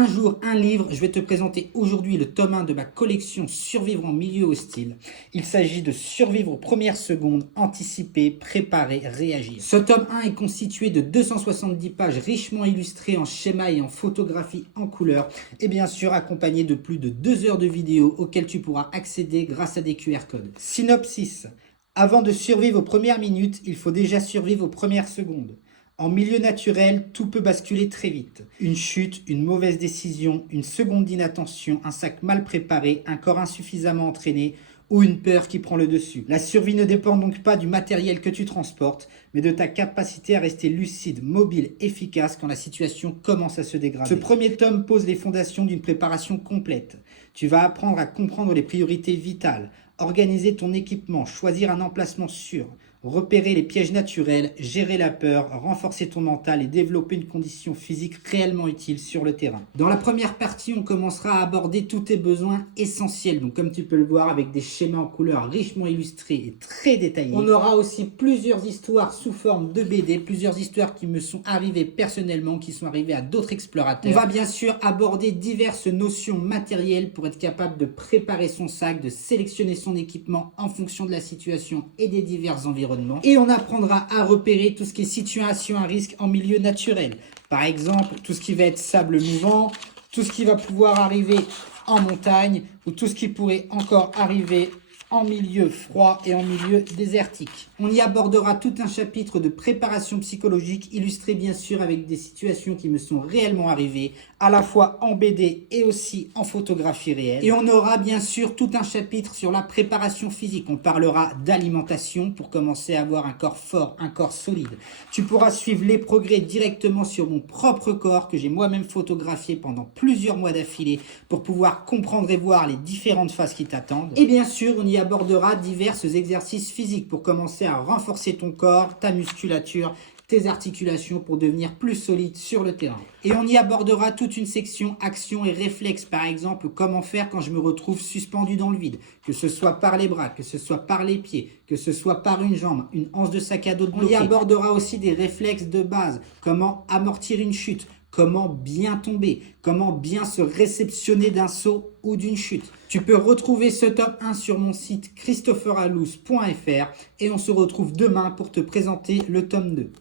Un jour, un livre, je vais te présenter aujourd'hui le tome 1 de ma collection Survivre en milieu hostile. Il s'agit de survivre aux premières secondes, anticiper, préparer, réagir. Ce tome 1 est constitué de 270 pages richement illustrées en schéma et en photographie en couleur et bien sûr accompagné de plus de 2 heures de vidéos auxquelles tu pourras accéder grâce à des QR codes. Synopsis. Avant de survivre aux premières minutes, il faut déjà survivre aux premières secondes. En milieu naturel, tout peut basculer très vite. Une chute, une mauvaise décision, une seconde d'inattention, un sac mal préparé, un corps insuffisamment entraîné ou une peur qui prend le dessus. La survie ne dépend donc pas du matériel que tu transportes, mais de ta capacité à rester lucide, mobile, efficace quand la situation commence à se dégrader. Ce premier tome pose les fondations d'une préparation complète. Tu vas apprendre à comprendre les priorités vitales, organiser ton équipement, choisir un emplacement sûr, repérer les pièges naturels, gérer la peur, renforcer ton mental et développer une condition physique réellement utile sur le terrain. Dans la première partie, on commencera à aborder tous tes besoins essentiels. Donc comme tu peux le voir avec des schémas en couleur richement illustrés et très détaillés. On aura aussi plusieurs histoires sous forme de BD, plusieurs histoires qui me sont arrivées personnellement, qui sont arrivées à d'autres explorateurs. On va bien sûr aborder diverses notions matérielles pour être capable de préparer son sac, de sélectionner son équipement en fonction de la situation et des divers environnements. Et on apprendra à repérer tout ce qui est situation à risque en milieu naturel. Par exemple, tout ce qui va être sable mouvant, tout ce qui va pouvoir arriver en montagne ou tout ce qui pourrait encore arriver en milieu froid et en milieu désertique. On y abordera tout un chapitre de préparation psychologique illustré bien sûr avec des situations qui me sont réellement arrivées, à la fois en BD et aussi en photographie réelle. Et on aura bien sûr tout un chapitre sur la préparation physique. On parlera d'alimentation pour commencer à avoir un corps fort, un corps solide. Tu pourras suivre les progrès directement sur mon propre corps que j'ai moi-même photographié pendant plusieurs mois d'affilée pour pouvoir comprendre et voir les différentes phases qui t'attendent. Et bien sûr, on y abordera divers exercices physiques pour commencer à renforcer ton corps, ta musculature, tes articulations pour devenir plus solide sur le terrain. Et on y abordera toute une section actions et réflexes, par exemple comment faire quand je me retrouve suspendu dans le vide, que ce soit par les bras, que ce soit par les pieds, que ce soit par une jambe, une anse de sac à dos bloquée. On y abordera aussi des réflexes de base, comment amortir une chute, comment bien tomber, comment bien se réceptionner d'un saut ou d'une chute. Tu peux retrouver ce top 1 sur mon site christopheralous.fr et on se retrouve demain pour te présenter le tome 2.